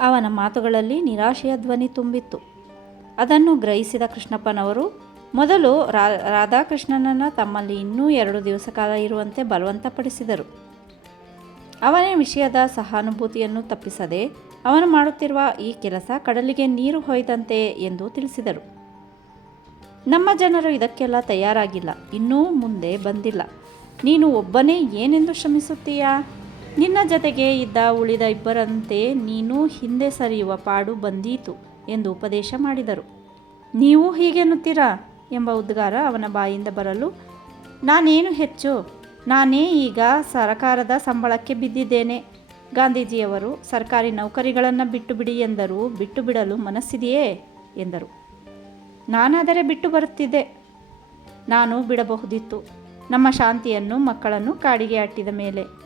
ಅವನ ಮಾತುಗಳಲ್ಲಿ ನಿರಾಶೆಯ ಧ್ವನಿ ತುಂಬಿತ್ತು. ಅದನ್ನು ಗ್ರಹಿಸಿದ ಕೃಷ್ಣಪ್ಪನವರು, ಮೊದಲು ರಾ, ರಾಧಾಕೃಷ್ಣನನ್ನು ತಮ್ಮಲ್ಲಿ ಇನ್ನೂ ಎರಡು ದಿವಸ ಕಾಲ ಇರುವಂತೆ ಬಲವಂತಪಡಿಸಿದರು. ಅವನ ವಿಷಯದ ಸಹಾನುಭೂತಿಯನ್ನು ತಪ್ಪಿಸದೆ ಅವನು ಮಾಡುತ್ತಿರುವ ಈ ಕೆಲಸ ಕಡಲಿಗೆ ನೀರು ಹೊಯ್ದಂತೆ ಎಂದು ತಿಳಿಸಿದರು. ನಮ್ಮ ಜನರು ಇದಕ್ಕೆಲ್ಲ ತಯಾರಾಗಿಲ್ಲ. ಇನ್ನೂ ಮುಂದೆ ಬಂದಿಲ್ಲ. ನೀನು ಒಬ್ಬನೇ ಏನೆಂದು ಶ್ರಮಿಸುತ್ತೀಯಾ ನಿನ್ನ ಜೊತೆಗೆ ಇದ್ದ ಉಳಿದ ಇಬ್ಬರಂತೆ ನೀನು ಹಿಂದೆ ಸರಿಯುವ ಪಾಡು ಬಂದೀತು ಎಂದು ಉಪದೇಶ ಮಾಡಿದರು. ನೀವು ಹೀಗೆನ್ನುತ್ತೀರಾ ಎಂಬ ಉದ್ಗಾರ ಅವನ ಬಾಯಿಂದ ಬರಲು. ನಾನೇನು ಹೆಚ್ಚು? ನಾನೇ ಈಗ ಸರಕಾರದ ಸಂಬಳಕ್ಕೆ ಬಿದ್ದಿದ್ದೇನೆ. ಗಾಂಧೀಜಿಯವರು ಸರ್ಕಾರಿ ನೌಕರಿಗಳನ್ನು ಬಿಟ್ಟು ಬಿಡಿ ಎಂದರು ಬಿಟ್ಟು ಬಿಡಲು ಮನಸ್ಸಿದೆಯೇ? ಎಂದರು. ನಾನಾದರೆ ಬಿಟ್ಟು ಬರುತ್ತಿದ್ದೆ. ನಾನು ಬಿಡಬಹುದಿತ್ತು. ನಮ್ಮ ಶಾಂತಿಯನ್ನು ಮಕ್ಕಳನ್ನು ಕಾಡಿಗೆ ಅಟ್ಟಿದ ಮೇಲೆ.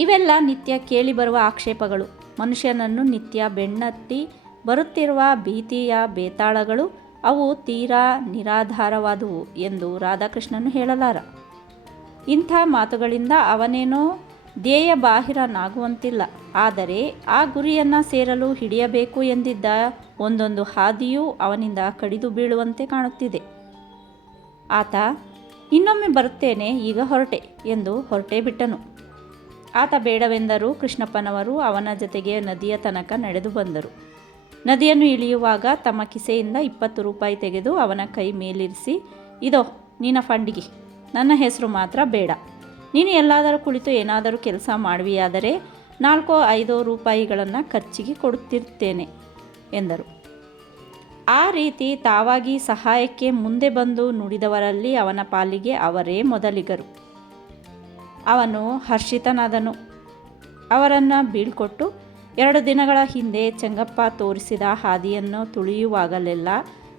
ಇವೆಲ್ಲ ನಿತ್ಯ ಕೇಳಿಬರುವ ಆಕ್ಷೇಪಗಳು. ಮನುಷ್ಯನನ್ನು ನಿತ್ಯ ಬೆನ್ನತ್ತಿ ಬರುತ್ತಿರುವ ಭೀತಿಯ ಬೇತಾಳಗಳು, ಅವು ತೀರಾ ನಿರಾಧಾರವಾದುವು ಎಂದು ರಾಧಾಕೃಷ್ಣನು ಹೇಳಲಾರ. ಇಂಥ ಮಾತುಗಳಿಂದ ಅವನೇನೋ ಧ್ಯೇಯ ಬಾಹಿರನಾಗುವಂತಿಲ್ಲ ಆದರೆ ಆ ಗುರಿಯನ್ನು ಸೇರಲು ಹಿಡಿಯಬೇಕು ಎಂದಿದ್ದ ಒಂದೊಂದು ಹಾದಿಯೂ ಅವನಿಂದ ಕಡಿದು ಬೀಳುವಂತೆ ಕಾಣುತ್ತಿದೆ. ಆತ, ಇನ್ನೊಮ್ಮೆ ಬರುತ್ತೇನೆ, ಈಗ ಹೊರಟೆ ಎಂದು ಹೊರಟೇ ಬಿಟ್ಟನು. ಆತ ಬೇಡವೆಂದರೂ ಕೃಷ್ಣಪ್ಪನವರು ಅವನ ಜೊತೆಗೆ ನದಿಯ ತನಕ ನಡೆದು ಬಂದರು. ನದಿಯನ್ನು ಇಳಿಯುವಾಗ ತಮ್ಮ ಕಿಸೆಯಿಂದ ಇಪ್ಪತ್ತು ರೂಪಾಯಿ ತೆಗೆದು ಅವನ ಕೈ ಮೇಲಿರಿಸಿ, ಇದೋ, ನಿನ್ನ ಫಂಡಿಗೆ. ನನ್ನ ಹೆಸರು ಮಾತ್ರ ಬೇಡ. ನೀನು ಎಲ್ಲಾದರೂ ಕುಳಿತು ಏನಾದರೂ ಕೆಲಸ ಮಾಡುವಿಯಾದರೆ ನಾಲ್ಕೋ ಐದೋ ರೂಪಾಯಿಗಳನ್ನು ಖರ್ಚಿಗೆ ಕೊಡುತ್ತಿರ್ತೇನೆ, ಎಂದರು. ಆ ರೀತಿ ತಾವಾಗಿ ಸಹಾಯಕ್ಕೆ ಮುಂದೆ ಬಂದು ನುಡಿದವರಲ್ಲಿ ಅವನ ಪಾಲಿಗೆ ಅವರೇ ಮೊದಲಿಗರು. ಅವನು ಹರ್ಷಿತನಾದನು. ಅವರನ್ನು ಬೀಳ್ಕೊಟ್ಟು ಎರಡು ದಿನಗಳ ಹಿಂದೆ ಚೆಂಗಪ್ಪ ತೋರಿಸಿದ ಹಾದಿಯನ್ನು ತುಳಿಯುವಾಗಲೆಲ್ಲ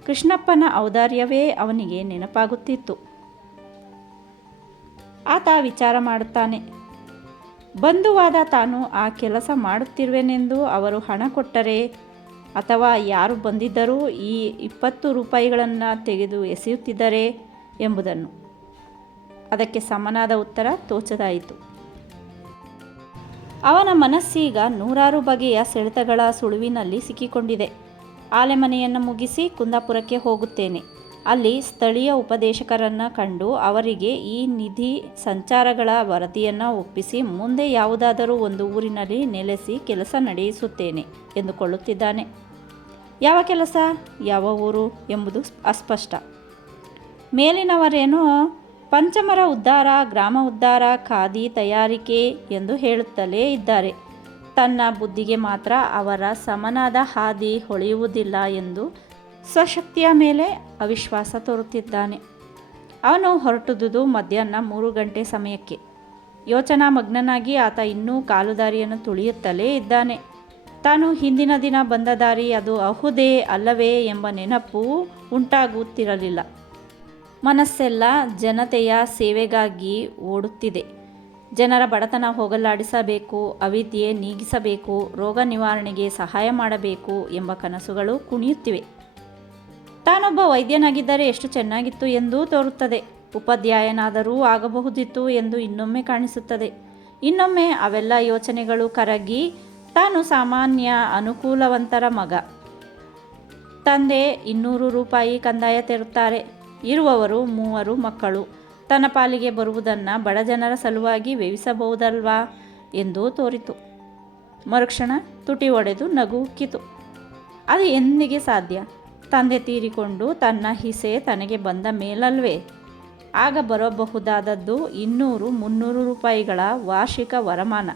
ಕೃಷ್ಣಪ್ಪನ ಔದಾರ್ಯವೇ ಅವನಿಗೆ ನೆನಪಾಗುತ್ತಿತ್ತು. ಆತ ವಿಚಾರ ಮಾಡುತ್ತಾನೆ, ಬಂಧುವಾದ ತಾನು ಆ ಕೆಲಸ ಮಾಡುತ್ತಿರುವೆನೆಂದು ಅವರು ಹಣ ಕೊಟ್ಟರೆ ಅಥವಾ ಯಾರು ಬಂದಿದ್ದರೂ ಈ ಇಪ್ಪತ್ತು ರೂಪಾಯಿಗಳನ್ನು ತೆಗೆದು ಎಸೆಯುತ್ತಿದ್ದರೆ ಎಂಬುದನ್ನು. ಅದಕ್ಕೆ ಸಮನಾದ ಉತ್ತರ ತೋಚದಾಯಿತು. ಅವನ ಮನಸ್ಸೀಗ ನೂರಾರು ಬಗೆಯ ಸೆಳೆತಗಳ ಸುಳುವಿನಲ್ಲಿ ಸಿಕ್ಕಿಕೊಂಡಿದೆ. ಆಲೆಮನೆಯನ್ನು ಮುಗಿಸಿ ಕುಂದಾಪುರಕ್ಕೆ ಹೋಗುತ್ತೇನೆ. ಅಲ್ಲಿ ಸ್ಥಳೀಯ ಉಪದೇಶಕರನ್ನು ಕಂಡು ಅವರಿಗೆ ಈ ನಿಧಿ ಸಂಚಾರಗಳ ವರದಿಯನ್ನು ಒಪ್ಪಿಸಿ ಮುಂದೆ ಯಾವುದಾದರೂ ಒಂದು ಊರಿನಲ್ಲಿ ನೆಲೆಸಿ ಕೆಲಸ ನಡೆಯಿಸುತ್ತೇನೆ ಎಂದುಕೊಳ್ಳುತ್ತಿದ್ದಾನೆ. ಯಾವ ಕೆಲಸ? ಯಾವ ಊರು? ಎಂಬುದು ಅಸ್ಪಷ್ಟ. ಮೇಲಿನವರೇನೋ? ಪಂಚಮರ ಉದ್ಧಾರ, ಗ್ರಾಮ ಉದ್ಧಾರ, ಖಾದಿ ತಯಾರಿಕೆ ಎಂದು ಹೇಳುತ್ತಲೇ ಇದ್ದಾರೆ. ತನ್ನ ಬುದ್ಧಿಗೆ ಮಾತ್ರ ಅವರ ಸಮನಾದ ಹಾದಿ ಹೊಳೆಯುವುದಿಲ್ಲ ಎಂದು ಸ್ವಶಕ್ತಿಯ ಮೇಲೆ ಅವಿಶ್ವಾಸ ತೋರುತ್ತಿದ್ದಾನೆ. ಅವನು ಹೊರಟುದುದು ಮಧ್ಯಾಹ್ನ ಮೂರು ಗಂಟೆ ಸಮಯಕ್ಕೆ. ಯೋಚನಾ ಮಗ್ನನಾಗಿ ಆತ ಇನ್ನೂ ಕಾಲುದಾರಿಯನ್ನು ತುಳಿಯುತ್ತಲೇ ಇದ್ದಾನೆ. ತಾನು ಹಿಂದಿನ ದಿನ ಬಂದ ದಾರಿ ಅದು ಅಹುದೇ ಅಲ್ಲವೇ ಎಂಬ ನೆನಪು ಉಂಟಾಗುತ್ತಿರಲಿಲ್ಲ. ಮನಸ್ಸೆಲ್ಲ ಜನತೆಯ ಸೇವೆಗಾಗಿ ಓಡುತ್ತಿದೆ. ಜನರ ಬಡತನ ಹೋಗಲಾಡಿಸಬೇಕು, ಅವಿದ್ಯೆ ನೀಗಿಸಬೇಕು, ರೋಗ ನಿವಾರಣೆಗೆ ಸಹಾಯ ಮಾಡಬೇಕು ಎಂಬ ಕನಸುಗಳು ಕುಣಿಯುತ್ತಿವೆ. ತಾನೊಬ್ಬ ವೈದ್ಯನಾಗಿದ್ದರೆ ಎಷ್ಟು ಚೆನ್ನಾಗಿತ್ತು ಎಂದೂ ತೋರುತ್ತದೆ. ಉಪಾಧ್ಯಾಯನಾದರೂ ಆಗಬಹುದಿತ್ತು ಎಂದು ಇನ್ನೊಮ್ಮೆ ಕಾಣಿಸುತ್ತದೆ. ಇನ್ನೊಮ್ಮೆ ಅವೆಲ್ಲ ಯೋಚನೆಗಳು ಕರಗಿ, ತಾನು ಸಾಮಾನ್ಯ ಅನುಕೂಲವಂತರ ಮಗ. ತಂದೆ ಇನ್ನೂರು ರೂಪಾಯಿ ಕಂದಾಯ ತೆರುತ್ತಾರೆ. ಇರುವವರು ಮೂವರು ಮಕ್ಕಳು. ತನ್ನ ಪಾಲಿಗೆ ಬರುವುದನ್ನು ಬಡಜನರ ಸಲುವಾಗಿ ವ್ಯಯಿಸಬಹುದಲ್ವಾ ಎಂದು ತೋರಿತು. ಮರುಕ್ಷಣ ತುಟಿ ಒಡೆದು ನಗು ಉಕ್ಕಿತು ಅದು ಎಂದಿಗೆ ಸಾಧ್ಯ? ತಂದೆ ತೀರಿಕೊಂಡು ತನ್ನ ಹಿಸೆ ತನಗೆ ಬಂದ ಮೇಲಲ್ವೇ? ಆಗ ಬರಬಹುದಾದದ್ದು ಇನ್ನೂರು ಮುನ್ನೂರು ರೂಪಾಯಿಗಳ ವಾರ್ಷಿಕ ವರಮಾನ.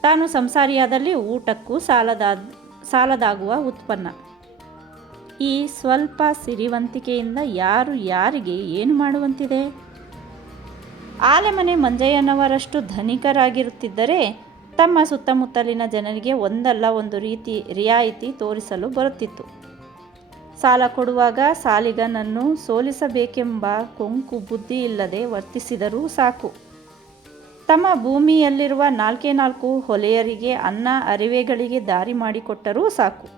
ತಾನು ಸಂಸಾರಿಯಾದಲ್ಲಿ ಊಟಕ್ಕೂ ಸಾಲದ, ಸಾಲದಾಗುವ ಉತ್ಪನ್ನ. ಈ ಸ್ವಲ್ಪ ಸಿರಿವಂತಿಕೆಯಿಂದ ಯಾರು ಯಾರಿಗೆ ಏನು ಮಾಡುವಂತಿದೆ? ಆಲೆಮನೆ ಮಂಜಯ್ಯನವರಷ್ಟು ಧನಿಕರಾಗಿರುತ್ತಿದ್ದರೆ ತಮ್ಮ ಸುತ್ತಮುತ್ತಲಿನ ಜನರಿಗೆ ಒಂದಲ್ಲ ಒಂದು ರೀತಿ ರಿಯಾಯಿತಿ ತೋರಿಸಲು ಬರುತ್ತಿತ್ತು. ಸಾಲ ಕೊಡುವಾಗ ಸಾಲಿಗನನ್ನು ಸೋಲಿಸಬೇಕೆಂಬ ಕೊಂಕು ಬುದ್ಧಿ ಇಲ್ಲದೆ ವರ್ತಿಸಿದರೂ ಸಾಕು. ತಮ್ಮ ಭೂಮಿಯಲ್ಲಿರುವ ನಾಲ್ಕೇ ನಾಲ್ಕು ಹೊಲೆಯರಿಗೆ ಅನ್ನ, ಅರಿವೆಗಳಿಗೆ ದಾರಿ ಮಾಡಿಕೊಟ್ಟರೂ ಸಾಕು.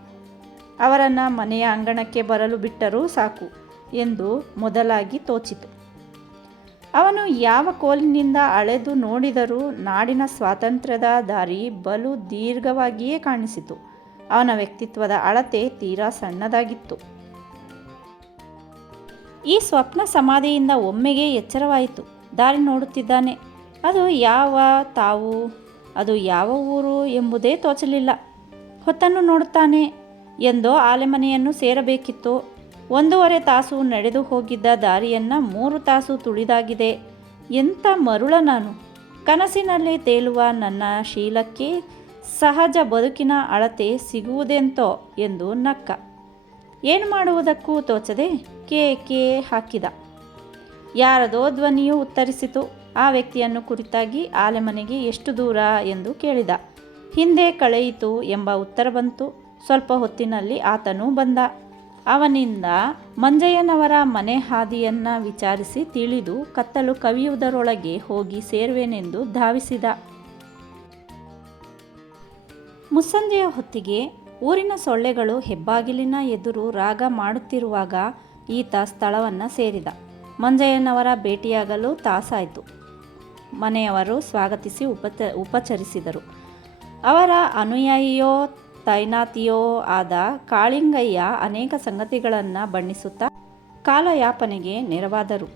ಅವರನ್ನು ಮನೆಯ ಅಂಗಣಕ್ಕೆ ಬರಲು ಬಿಟ್ಟರೂ ಸಾಕು ಎಂದು ಮೊದಲಾಗಿ ತೋಚಿತು. ಅವನು ಯಾವ ಕೋಲಿನಿಂದ ಅಳೆದು ನೋಡಿದರೂ ನಾಡಿನ ಸ್ವಾತಂತ್ರ್ಯದ ದಾರಿ ಬಲು ದೀರ್ಘವಾಗಿಯೇ ಕಾಣಿಸಿತು. ಅವನ ವ್ಯಕ್ತಿತ್ವದ ಅಳತೆ ತೀರಾ ಸಣ್ಣದಾಗಿತ್ತು. ಈ ಸ್ವಪ್ನ ಸಮಾಧಿಯಿಂದ ಒಮ್ಮೆಗೆ ಎಚ್ಚರವಾಯಿತು. ದಾರಿ ನೋಡುತ್ತಿದ್ದಾನೆ. ಅದು ಯಾವ ತಾವು? ಅದು ಯಾವ ಊರು ಎಂಬುದೇ ತೋಚಲಿಲ್ಲ. ಹೊತ್ತನ್ನು ನೋಡುತ್ತಾನೆ. ಎಂದೋ ಆಲೆಮನೆಯನ್ನು ಸೇರಬೇಕಿತ್ತು. ಒಂದೂವರೆ ತಾಸು ನಡೆದು ಹೋಗಿದ್ದ ದಾರಿಯನ್ನು ಮೂರು ತಾಸು ತುಳಿದಾಗಿದೆ. ಎಂಥ ಮರುಳ ನಾನು. ಕನಸಿನಲ್ಲಿ ತೇಲುವ ನನ್ನ ಶೀಲಕ್ಕೆ ಸಹಜ ಬದುಕಿನ ಅಳತೆ ಸಿಗುವುದೆಂತೋ ಎಂದು ನಕ್ಕ. ಏನು ಮಾಡುವುದಕ್ಕೂ ತೋಚದೆ ಕೇ ಕೇ ಹಾಕಿದ. ಯಾರದೋ ಧ್ವನಿಯು ಉತ್ತರಿಸಿತು. ಆ ವ್ಯಕ್ತಿಯನ್ನು ಕುರಿತಾಗಿ ಆಲೆಮನೆಗೆ ಎಷ್ಟು ದೂರ ಎಂದು ಕೇಳಿದ. ಹಿಂದೆ ಕಳೆಯಿತು ಎಂಬ ಉತ್ತರ ಬಂತು. ಸ್ವಲ್ಪ ಹೊತ್ತಿನಲ್ಲಿ ಆತನು ಬಂದ. ಅವನಿಂದ, ಮಂಜಯ್ಯನವರ ಮನೆ ಹಾದಿಯನ್ನು ವಿಚಾರಿಸಿ ತಿಳಿದು ಕತ್ತಲು ಕವಿಯುವುದರೊಳಗೆ ಹೋಗಿ ಸೇರುವೆನೆಂದು ಧಾವಿಸಿದ. ಮುಸ್ಸಂಜೆಯ ಹೊತ್ತಿಗೆ ಊರಿನ ಸೊಳ್ಳೆಗಳು ಹೆಬ್ಬಾಗಿಲಿನ ಎದುರು ರಾಗ ಮಾಡುತ್ತಿರುವಾಗ ಈತ ಸ್ಥಳವನ್ನು ಸೇರಿದ. ಮಂಜಯ್ಯನವರ ಭೇಟಿಯಾಗಲು ತಾಸಾಯಿತು. ಮನೆಯವರು ಸ್ವಾಗತಿಸಿ ಉಪಚ, ಉಪಚರಿಸಿದರು. ಅವರ ಅನುಯಾಯಿಯೋ ತೈನಾತಿಯೋ ಆದ ಕಾಳಿಂಗಯ್ಯ ಅನೇಕ ಸಂಗತಿಗಳನ್ನು ಬಣ್ಣಿಸುತ್ತಾ ಕಾಲಯಾಪನೆಗೆ ನೆರವಾದರು.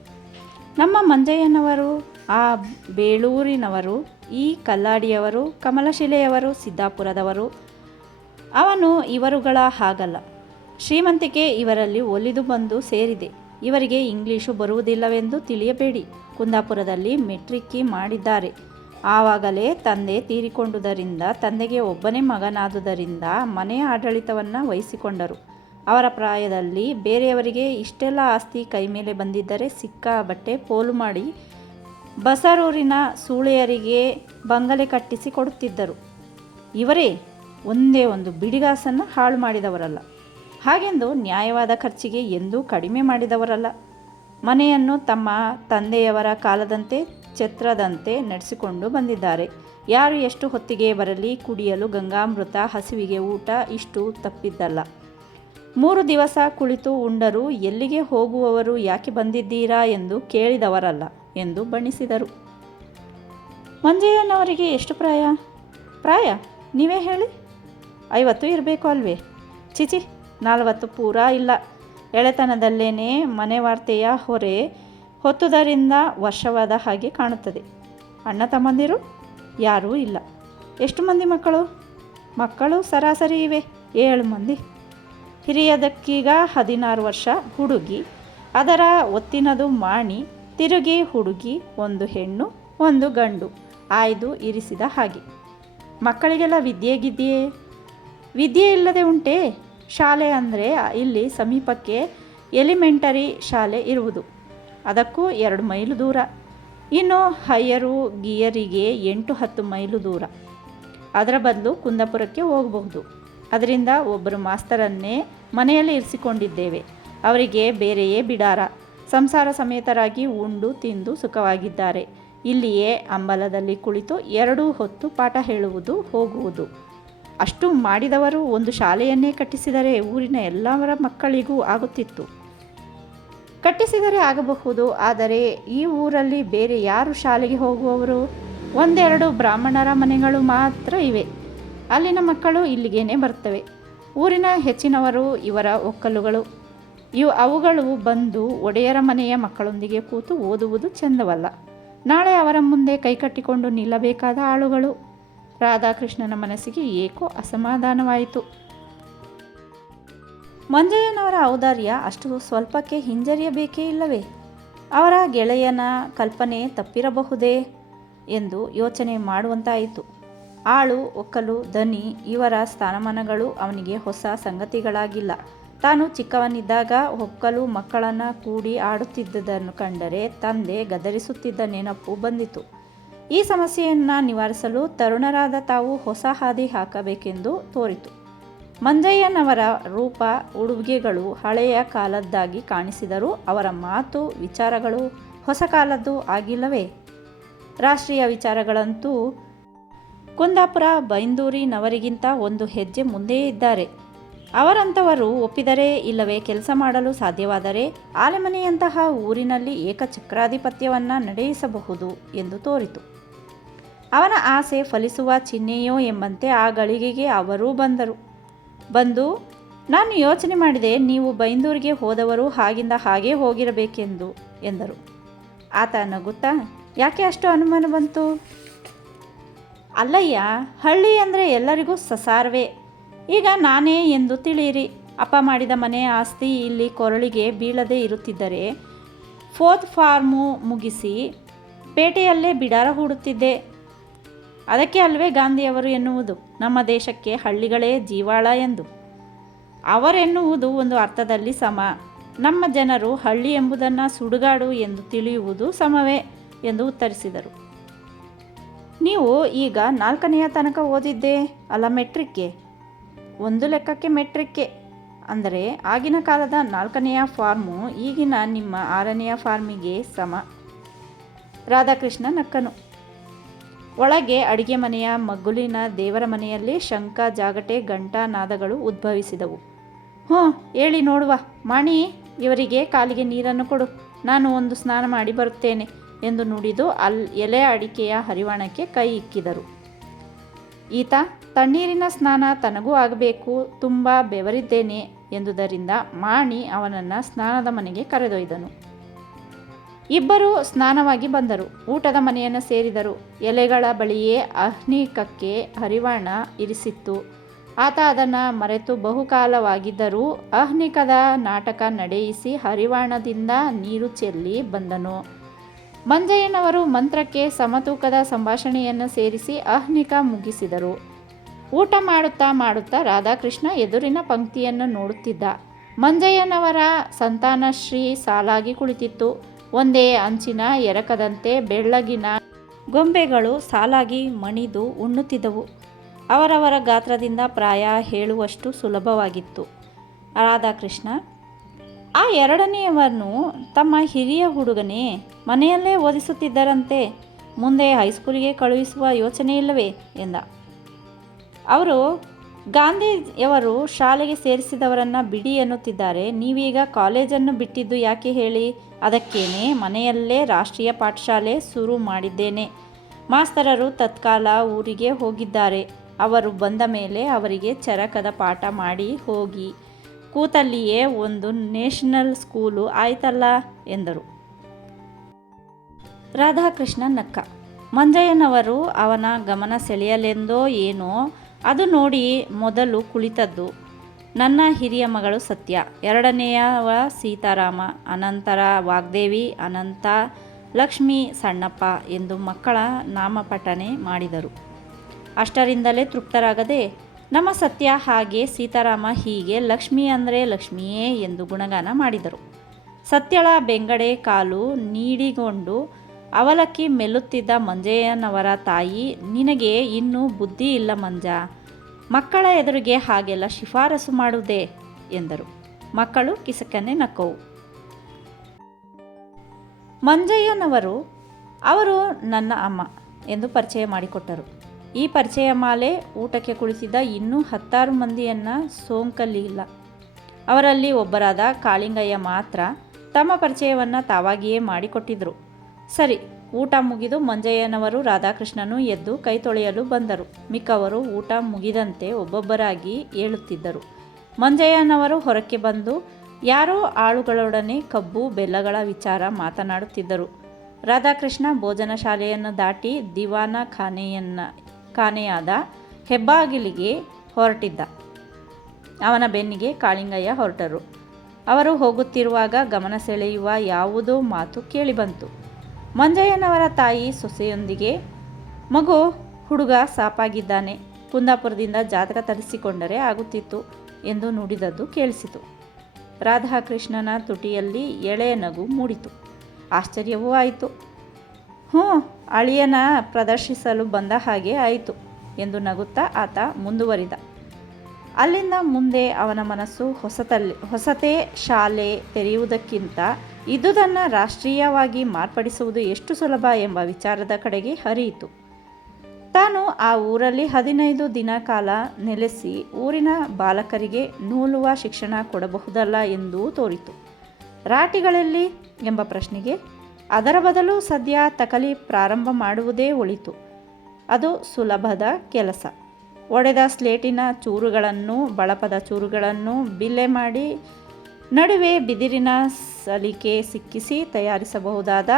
ನಮ್ಮ ಮಂಜಯ್ಯನವರು, ಆ ಬೇಳೂರಿನವರು, ಈ ಕಲ್ಲಾಡಿಯವರು, ಕಮಲಶಿಲೆಯವರು, ಸಿದ್ದಾಪುರದವರು, ಅವನು ಇವರುಗಳ ಹಾಗಲ್ಲ. ಶ್ರೀಮಂತಿಕೆ ಇವರಲ್ಲಿ ಒಲಿದು ಬಂದು ಸೇರಿದೆ. ಇವರಿಗೆ ಇಂಗ್ಲೀಷು ಬರುವುದಿಲ್ಲವೆಂದು ತಿಳಿಯಬೇಡಿ. ಕುಂದಾಪುರದಲ್ಲಿ ಮೆಟ್ರಿಕ್ಕಿ ಮಾಡಿದ್ದಾರೆ. ಆವಾಗಲೇ ತಂದೆ ತೀರಿಕೊಂಡುದರಿಂದ, ತಂದೆಗೆ ಒಬ್ಬನೇ ಮಗನಾದುದರಿಂದ ಮನೆಯ ಆಡಳಿತವನ್ನು ವಹಿಸಿಕೊಂಡರು. ಅವರ ಪ್ರಾಯದಲ್ಲಿ ಬೇರೆಯವರಿಗೆ ಇಷ್ಟೆಲ್ಲ ಆಸ್ತಿ ಕೈ ಮೇಲೆ ಬಂದಿದ್ದರೆ ಸಿಕ್ಕಾಬಟ್ಟೆ ಪೋಲು ಮಾಡಿ ಬಸರೂರಿನ ಸೂಳೆಯರಿಗೆ ಬಂಗಲೆ ಕಟ್ಟಿಸಿ ಕೊಡುತ್ತಿದ್ದರು. ಇವರೇ ಒಂದೇ ಒಂದು ಬಿಡಿಗಾಸನ್ನು ಹಾಳು ಮಾಡಿದವರಲ್ಲ. ಹಾಗೆಂದು ನ್ಯಾಯವಾದ ಖರ್ಚಿಗೆ ಎಂದೂ ಕಡಿಮೆ ಮಾಡಿದವರಲ್ಲ. ಮನೆಯನ್ನು ತಮ್ಮ ತಂದೆಯವರ ಕಾಲದಂತೆ, ಛತ್ರದಂತೆ ನಡೆಸಿಕೊಂಡು ಬಂದಿದ್ದಾರೆ. ಯಾರು ಎಷ್ಟು ಹೊತ್ತಿಗೆ ಬರಲಿ, ಕುಡಿಯಲು ಗಂಗಾಮೃತ, ಹಸಿವಿಗೆ ಊಟ, ಇಷ್ಟು ತಪ್ಪಿದ್ದಲ್ಲ. ಮೂರು ದಿವಸ ಕುಳಿತು ಉಂಡರು, ಎಲ್ಲಿಗೆ ಹೋಗುವವರು, ಯಾಕೆ ಬಂದಿದ್ದೀರಾ? ಎಂದು ಕೇಳಿದವರಲ್ಲ ಎಂದು ಬಣ್ಣಿಸಿದರು. ಮಂಜಯ್ಯನವರಿಗೆ ಎಷ್ಟು ಪ್ರಾಯ? ಪ್ರಾಯ? ನೀವೇ ಹೇಳಿ. ಐವತ್ತು ಇರಬೇಕು ಅಲ್ವೇ? ಚಿಚಿ ನಲವತ್ತು ಪೂರಾ ಇಲ್ಲ. ಎಳೆತನದಲ್ಲೇನೆ ಮನೆ ವಾರ್ತೆಯ ಹೊರೆ ಹೊತ್ತುದರಿಂದ ವರ್ಷವಾದ ಹಾಗೆ ಕಾಣುತ್ತದೆ. ಅಣ್ಣ ತಮ್ಮಂದಿರು ಯಾರೂ ಇಲ್ಲ. ಎಷ್ಟು ಮಂದಿ ಮಕ್ಕಳು? ಮಕ್ಕಳು ಸರಾಸರಿ ಇವೆ. ಏಳು ಮಂದಿ. ಹಿರಿಯದಕ್ಕೀಗ ಹದಿನಾರು ವರ್ಷ ಹುಡುಗಿ, ಅದರ ಒತ್ತಿನದು ಮಾಣಿ, ತಿರುಗಿ ಹುಡುಗಿ, ಒಂದು ಹೆಣ್ಣು, ಒಂದು ಗಂಡು, ಆಯ್ದು ಇರಿಸಿದ ಹಾಗೆ. ಮಕ್ಕಳಿಗೆಲ್ಲ ವಿದ್ಯೆಗಿದೆಯೇ ವಿದ್ಯೆ ಇಲ್ಲದೆ ಉಂಟೆ? ಶಾಲೆ ಅಂದರೆ ಇಲ್ಲಿ ಸಮೀಪಕ್ಕೆ ಎಲಿಮೆಂಟರಿ ಶಾಲೆ ಇರುವುದು. ಅದಕ್ಕೂ ಎರಡು ಮೈಲು ದೂರ. ಇನ್ನು ಹೈಯರು, ಗಿಯರಿಗೆ ಎಂಟು ಹತ್ತು ಮೈಲು ದೂರ. ಅದರ ಬದಲು ಕುಂದಾಪುರಕ್ಕೆ ಹೋಗಬಹುದು. ಅದರಿಂದ ಒಬ್ಬರು ಮಾಸ್ತರನ್ನೇ ಮನೆಯಲ್ಲಿ ಇರಿಸಿಕೊಂಡಿದ್ದೇವೆ. ಅವರಿಗೆ ಬೇರೆಯೇ ಬಿಡಾರ. ಸಂಸಾರ ಸಮೇತರಾಗಿ ಉಂಡು ತಿಂದು ಸುಖವಾಗಿದ್ದಾರೆ. ಇಲ್ಲಿಯೇ ಅಂಬಲದಲ್ಲಿ ಕುಳಿತು ಎರಡೂ ಹೊತ್ತು ಪಾಠ ಹೇಳುವುದು ಹೋಗುವುದು. ಅಷ್ಟು ಮಾಡಿದವರು ಒಂದು ಶಾಲೆಯನ್ನೇ ಕಟ್ಟಿಸಿದರೆ ಊರಿನ ಎಲ್ಲವರ ಮಕ್ಕಳಿಗೂ ಆಗುತ್ತಿತ್ತು. ಕಟ್ಟಿಸಿದರೆ ಆಗಬಹುದು, ಆದರೆ ಈ ಊರಲ್ಲಿ ಬೇರೆ ಯಾರು ಶಾಲೆಗೆ ಹೋಗುವವರು? ಒಂದೆರಡು ಬ್ರಾಹ್ಮಣರ ಮನೆಗಳು ಮಾತ್ರ ಇವೆ. ಅಲ್ಲಿನ ಮಕ್ಕಳು ಇಲ್ಲಿಗೇನೆ ಬರ್ತವೆ ಊರಿನ ಹೆಚ್ಚಿನವರು ಇವರ ಒಕ್ಕಲುಗಳು. ಇವು ಅವುಗಳು ಬಂದು ಒಡೆಯರ ಮನೆಯ ಮಕ್ಕಳೊಂದಿಗೆ ಕೂತು ಓದುವುದು ಚೆಂದವಲ್ಲ. ನಾಳೆ ಅವರ ಮುಂದೆ ಕೈಕಟ್ಟಿಕೊಂಡು ನಿಲ್ಲಬೇಕಾದ ಆಳುಗಳು. ರಾಧಾಕೃಷ್ಣನ ಮನಸ್ಸಿಗೆ ಏಕೋ ಅಸಮಾಧಾನವಾಯಿತು. ಮಂಜಯ್ಯನವರ ಔದಾರ್ಯ ಅಷ್ಟು ಸ್ವಲ್ಪಕ್ಕೆ ಹಿಂಜರಿಯಬೇಕೇ ಇಲ್ಲವೇ? ಅವರ ಗೆಳೆಯನ ಕಲ್ಪನೆ ತಪ್ಪಿರಬಹುದೇ ಎಂದು ಯೋಚನೆ ಮಾಡುವಂತಾಯಿತು. ಆಳು, ಒಕ್ಕಲು, ದನಿ ಇವರ ಸ್ಥಾನಮಾನಗಳು ಅವನಿಗೆ ಹೊಸ ಸಂಗತಿಗಳಾಗಿಲ್ಲ. ತಾನು ಚಿಕ್ಕವನಿದ್ದಾಗ ಒಕ್ಕಲು ಮಕ್ಕಳನ್ನು ಕೂಡಿ ಆಡುತ್ತಿದ್ದುದನ್ನು ಕಂಡರೆ ತಂದೆ ಗದರಿಸುತ್ತಿದ್ದ ನೆನಪು ಬಂದಿತು. ಈ ಸಮಸ್ಯೆಯನ್ನು ನಿವಾರಿಸಲು ತರುಣರಾದ ತಾವು ಹೊಸ ಹಾದಿ ಹಾಕಬೇಕೆಂದು ತೋರಿತು. ಮಂಜಯ್ಯನವರ ರೂಪ, ಉಡುಗೆಗಳು ಹಳೆಯ ಕಾಲದ್ದಾಗಿ ಕಾಣಿಸಿದರೂ ಅವರ ಮಾತು, ವಿಚಾರಗಳು ಹೊಸ ಕಾಲದ್ದು ಆಗಿಲ್ಲವೇ? ರಾಷ್ಟ್ರೀಯ ವಿಚಾರಗಳಂತೂ ಕುಂದಾಪುರ, ಬೈಂದೂರಿನವರಿಗಿಂತ ಒಂದು ಹೆಜ್ಜೆ ಮುಂದೆಯೇ ಇದ್ದಾರೆ. ಅವರಂಥವರು ಒಪ್ಪಿದರೆ ಇಲ್ಲವೇ ಕೆಲಸ ಮಾಡಲು ಸಾಧ್ಯವಾದರೆ ಆಲೆಮನೆಯಂತಹ ಊರಿನಲ್ಲಿ ಏಕಚಕ್ರಾಧಿಪತ್ಯವನ್ನು ನಡೆಯಿಸಬಹುದು ಎಂದು ತೋರಿತು. ಅವನ ಆಸೆ ಫಲಿಸುವ ಚಿಹ್ನೆಯೋ ಎಂಬಂತೆ ಆ ಗಳಿಗೆಗೆ ಅವರೂ ಬಂದರು. ಬಂದು, ನಾನು ಯೋಚನೆ ಮಾಡಿದೆ, ನೀವು ಬೈಂದೂರಿಗೆ ಹೋದವರು ಹಾಗಿಂದ ಹಾಗೇ ಹೋಗಿರಬೇಕೆಂದು ಎಂದರು. ಆತ ನಗುತ್ತಾ, ಯಾಕೆ ಅಷ್ಟು ಅನುಮಾನ ಬಂತು? ಅಲ್ಲಯ್ಯ, ಹಳ್ಳಿ ಅಂದರೆ ಎಲ್ಲರಿಗೂ ಸಸಾರವೇ. ಈಗ ನಾನೇ ಎಂದು ತಿಳಿಯಿರಿ. ಅಪ್ಪ ಮಾಡಿದ ಮನೆ ಆಸ್ತಿ ಇಲ್ಲಿ ಕೊರಳಿಗೆ ಬೀಳದೆ ಇರುತ್ತಿದ್ದರೆ, ಫೋರ್ತ್ ಫಾರ್ಮು ಮುಗಿಸಿ ಪೇಟೆಯಲ್ಲೇ ಬಿಡಾರ ಹೂಡುತ್ತಿದ್ದೆ. ಅದಕ್ಕೆ ಅಲ್ವೇ ಗಾಂಧಿಯವರು ಎನ್ನುವುದು ನಮ್ಮ ದೇಶಕ್ಕೆ ಹಳ್ಳಿಗಳೇ ಜೀವಾಳ ಎಂದು. ಅವರೆನ್ನುವುದು ಒಂದು ಅರ್ಥದಲ್ಲಿ ಸಮ. ನಮ್ಮ ಜನರು ಹಳ್ಳಿ ಎಂಬುದನ್ನು ಸುಡುಗಾಡು ಎಂದು ತಿಳಿಯುವುದು ಸಮವೇ ಎಂದು ಉತ್ತರಿಸಿದರು. ನೀವು ಈಗ ನಾಲ್ಕನೆಯ ತನಕ ಓದಿದ್ದೆ ಅಲ್ಲ ಮೆಟ್ರಿಕ್ಗೆ? ಒಂದು ಲೆಕ್ಕಕ್ಕೆ ಮೆಟ್ರಿಕ್ಗೆ. ಅಂದರೆ ಆಗಿನ ಕಾಲದ ನಾಲ್ಕನೆಯ ಫಾರ್ಮು ಈಗಿನ ನಿಮ್ಮ ಆರನೆಯ ಫಾರ್ಮಿಗೆ ಸಮ. ರಾಧಾಕೃಷ್ಣ ನಕ್ಕನು ಒಳಗೆ ಅಡಿಗೆ ಮನೆಯ ಮಗ್ಗುಲಿನ ದೇವರ ಮನೆಯಲ್ಲಿ ಶಂಖ, ಜಾಗಟೆ, ಗಂಟಾ, ನಾದಗಳು ಉದ್ಭವಿಸಿದವು. ಹ್ಞೂ, ಹೇಳಿ ನೋಡುವ. ಮಣಿ, ಇವರಿಗೆ ಕಾಲಿಗೆ ನೀರನ್ನು ಕೊಡು. ನಾನು ಒಂದು ಸ್ನಾನ ಮಾಡಿ ಬರುತ್ತೇನೆ ಎಂದು ನುಡಿದು ಅಲ್ ಎಲೆ ಅಡಿಕೆಯ ಹರಿವಾಣಕ್ಕೆ ಕೈ ಇಕ್ಕಿದರು. ಈತ, ತಣ್ಣೀರಿನ ಸ್ನಾನ ತನಗೂ ಆಗಬೇಕು. ತುಂಬ ಬೆವರಿದ್ದೇನೆ ಎಂದುದರಿಂದ ಮಾಣಿ ಅವನನ್ನು ಸ್ನಾನದ ಮನೆಗೆ ಕರೆದೊಯ್ದನು. ಇಬ್ಬರು ಸ್ನಾನವಾಗಿ ಬಂದರು. ಊಟದ ಮನೆಯನ್ನು ಸೇರಿದರು. ಎಲೆಗಳ ಬಳಿಯೇ ಅಹ್ನಿಕಕ್ಕೆ ಹರಿವಾಣ ಇರಿಸಿತ್ತು. ಆತ ಅದನ್ನು ಮರೆತು ಬಹುಕಾಲವಾಗಿದ್ದರೂ ಅಹ್ನಿಕದ ನಾಟಕ ನಡೆಯಿಸಿ ಹರಿವಾಣದಿಂದ ನೀರು ಚೆಲ್ಲಿ ಬಂದನು. ಮಂಜಯ್ಯನವರು ಮಂತ್ರಕ್ಕೆ ಸಮತೂಕದ ಸಂಭಾಷಣೆಯನ್ನು ಸೇರಿಸಿ ಅಹ್ನಿಕ ಮುಗಿಸಿದರು. ಊಟ ಮಾಡುತ್ತಾ ಮಾಡುತ್ತಾ ರಾಧಾಕೃಷ್ಣ ಎದುರಿನ ಪಂಕ್ತಿಯನ್ನು ನೋಡುತ್ತಿದ್ದ. ಮಂಜಯ್ಯನವರ ಸಂತಾನಶ್ರೀ ಸಾಲಾಗಿ ಕುಳಿತಿತ್ತು. ಒಂದೇ ಅಂಚಿನ ಎರಕದಂತೆ ಬೆಳ್ಳಗಿನ ಗೊಂಬೆಗಳು ಸಾಲಾಗಿ ಮಣಿದು ಉಣ್ಣುತ್ತಿದ್ದವು. ಅವರವರ ಗಾತ್ರದಿಂದ ಪ್ರಾಯ ಹೇಳುವಷ್ಟು ಸುಲಭವಾಗಿತ್ತು. ರಾಧಾಕೃಷ್ಣ, ಆ ಎರಡನೆಯವನ್ನು ತಮ್ಮ ಹಿರಿಯ ಹುಡುಗನೇ, ಮನೆಯಲ್ಲೇ ಓದಿಸುತ್ತಿದ್ದರಂತೆ, ಮುಂದೆ ಹೈಸ್ಕೂಲಿಗೆ ಕಳುಹಿಸುವ ಯೋಚನೆ ಇಲ್ಲವೇ ಎಂದ. ಅವರು ಗಾಂಧಿಯವರು ಶಾಲೆಗೆ ಸೇರಿಸಿದವರನ್ನು ಬಿಡಿ ಎನ್ನುತ್ತಿದ್ದಾರೆ. ನೀವೀಗ ಕಾಲೇಜನ್ನು ಬಿಟ್ಟಿದ್ದು ಯಾಕೆ ಹೇಳಿ? ಅದಕ್ಕೇನೆ ಮನೆಯಲ್ಲೇ ರಾಷ್ಟ್ರೀಯ ಪಾಠಶಾಲೆ ಶುರು ಮಾಡಿದ್ದೇನೆ. ಮಾಸ್ತರರು ತತ್ಕಾಲ ಊರಿಗೆ ಹೋಗಿದ್ದಾರೆ. ಅವರು ಬಂದ ಮೇಲೆ ಅವರಿಗೆ ಚರಕದ ಪಾಠ ಮಾಡಿ ಹೋಗಿ. ಕೂತಲ್ಲಿಯೇ ಒಂದು ನ್ಯಾಷನಲ್ ಸ್ಕೂಲು ಆಯ್ತಲ್ಲ? ಎಂದರು. ರಾಧಾಕೃಷ್ಣ ನಕ್ಕ ಮಂಜಯ್ಯನವರು ಅವನ ಗಮನ ಸೆಳೆಯಲೆಂದೋ ಏನೋ ಅದು ನೋಡಿ ಮೊದಲು ಕುಳಿತದ್ದು, ನನ್ನ ಹಿರಿಯ ಮಗಳು ಸತ್ಯ. ಎರಡನೆಯವ ಸೀತಾರಾಮ, ಅನಂತರ ವಾಗ್ದೇವಿ, ಅನಂತ ಲಕ್ಷ್ಮಿ ಸಣ್ಣಪ್ಪ ಎಂದು ಮಕ್ಕಳ ನಾಮಪಠನೆ ಮಾಡಿದರು. ಅಷ್ಟರಿಂದಲೇ ತೃಪ್ತರಾಗದೆ, ನಮ್ಮ ಸತ್ಯ ಹಾಗೆ, ಸೀತಾರಾಮ ಹೀಗೆ, ಲಕ್ಷ್ಮಿ ಅಂದರೆ ಲಕ್ಷ್ಮಿಯೇ ಎಂದು ಗುಣಗಾನ ಮಾಡಿದರು. ಸತ್ಯಳ ಬೆಂಗಡೆ ಕಾಲು ನೀಡಿಕೊಂಡು ಅವಲಕ್ಕಿ ಮೆಲ್ಲುತ್ತಿದ್ದ ಮಂಜಯ್ಯನವರ ತಾಯಿ, ನಿನಗೆ ಇನ್ನೂ ಬುದ್ಧಿ ಇಲ್ಲ ಮಂಜ, ಮಕ್ಕಳ ಎದುರಿಗೆ ಹಾಗೆಲ್ಲ ಶಿಫಾರಸು ಮಾಡುವುದೇ? ಎಂದರು. ಮಕ್ಕಳು ಕಿಸಕನ್ನೇ ನಕ್ಕವು ಮಂಜಯ್ಯನವರು, ಅವರು ನನ್ನ ಅಮ್ಮ ಎಂದು ಪರಿಚಯ ಮಾಡಿಕೊಟ್ಟರು. ಈ ಪರಿಚಯ ಮಾಲೆ ಊಟಕ್ಕೆ ಕುಳಿತಿದ್ದ ಇನ್ನೂ ಹತ್ತಾರು ಮಂದಿಯನ್ನು ಸೋಂಕಲಿಲ್ಲ ಅವರಲ್ಲಿ ಒಬ್ಬರಾದ ಕಾಳಿಂಗಯ್ಯ ಮಾತ್ರ ತಮ್ಮ ಪರಿಚಯವನ್ನು ತಾವಾಗಿಯೇ ಮಾಡಿಕೊಟ್ಟಿದ್ದರು ಸರಿ, ಊಟ ಮುಗಿದು ಮಂಜಯ್ಯನವರು ರಾಧಾಕೃಷ್ಣನು ಎದ್ದು ಕೈ ತೊಳೆಯಲು ಬಂದರು. ಮಿಕ್ಕವರು ಊಟ ಮುಗಿದಂತೆ ಒಬ್ಬೊಬ್ಬರಾಗಿ ಏಳುತ್ತಿದ್ದರು. ಮಂಜಯ್ಯನವರು ಹೊರಕ್ಕೆ ಬಂದು ಯಾರೋ ಆಳುಗಳೊಡನೆ ಕಬ್ಬು, ಬೆಲ್ಲಗಳ ವಿಚಾರ ಮಾತನಾಡುತ್ತಿದ್ದರು. ರಾಧಾಕೃಷ್ಣ ಭೋಜನ ಶಾಲೆಯನ್ನು ದಾಟಿ ದಿವಾನ ಖಾನೆಯನ್ನ, ಖಾನೆಯಾದ ಹೆಬ್ಬಾಗಿಲಿಗೆ ಹೊರಟಿದ್ದ. ಅವನ ಬೆನ್ನಿಗೆ ಕಾಳಿಂಗಯ್ಯ ಹೊರಟರು. ಅವರು ಹೋಗುತ್ತಿರುವಾಗ ಗಮನ ಸೆಳೆಯುವ ಯಾವುದೋ ಮಾತು ಕೇಳಿಬಂತು. ಮಂಜಯ್ಯನವರ ತಾಯಿ ಸೊಸೆಯೊಂದಿಗೆ ಮಗು ಹುಡುಗ ಸಾಪಾಗಿದ್ದಾನೆ. ಕುಂದಾಪುರದಿಂದ ಜಾತಕ ತರಿಸಿಕೊಂಡರೆ ಆಗುತ್ತಿತ್ತು ಎಂದು ನುಡಿದದ್ದು ಕೇಳಿಸಿತು. ರಾಧಾಕೃಷ್ಣನ ತುಟಿಯಲ್ಲಿ ಎಳೆಯ ನಗು ಮೂಡಿತು. ಆಶ್ಚರ್ಯವೂ ಆಯಿತು. ಹ್ಞೂ, ಅಳಿಯನ ಪ್ರದರ್ಶಿಸಲು ಬಂದ ಹಾಗೆ ಆಯಿತು ಎಂದು ನಗುತ್ತಾ ಆತ ಮುಂದುವರಿದ. ಅಲ್ಲಿಂದ ಮುಂದೆ ಅವನ ಮನಸ್ಸು ಹೊಸತಲ್ಲಿ, ಹೊಸತೇ ಶಾಲೆ ತೆರೆಯುವುದಕ್ಕಿಂತ ಇದ್ದುದನ್ನು ರಾಷ್ಟ್ರೀಯವಾಗಿ ಮಾರ್ಪಡಿಸುವುದು ಎಷ್ಟು ಸುಲಭ ಎಂಬ ವಿಚಾರದ ಕಡೆಗೆ ಹರಿಯಿತು. ತಾನು ಆ ಊರಲ್ಲಿ ಹದಿನೈದು ದಿನ ಕಾಲ ನೆಲೆಸಿ ಊರಿನ ಬಾಲಕರಿಗೆ ನೂಲುವ ಶಿಕ್ಷಣ ಕೊಡಬಹುದಲ್ಲ ಎಂದೂ ತೋರಿತು. ರಾಟಿಗಳಲ್ಲಿ ಎಂಬ ಪ್ರಶ್ನೆಗೆ, ಅದರ ಬದಲು ಸದ್ಯ ತಕಲಿ ಪ್ರಾರಂಭ ಮಾಡುವುದೇ ಒಳಿತು. ಅದು ಸುಲಭದ ಕೆಲಸ. ಒಡೆದ ಸ್ಲೇಟಿನ ಚೂರುಗಳನ್ನು, ಬಳಪದ ಚೂರುಗಳನ್ನು ಬಿಲ್ಲೆ ಮಾಡಿ ನಡುವೆ ಬಿದಿರಿನ ಸಲಿಕೆ ಸಿಕ್ಕಿಸಿ ತಯಾರಿಸಬಹುದಾದ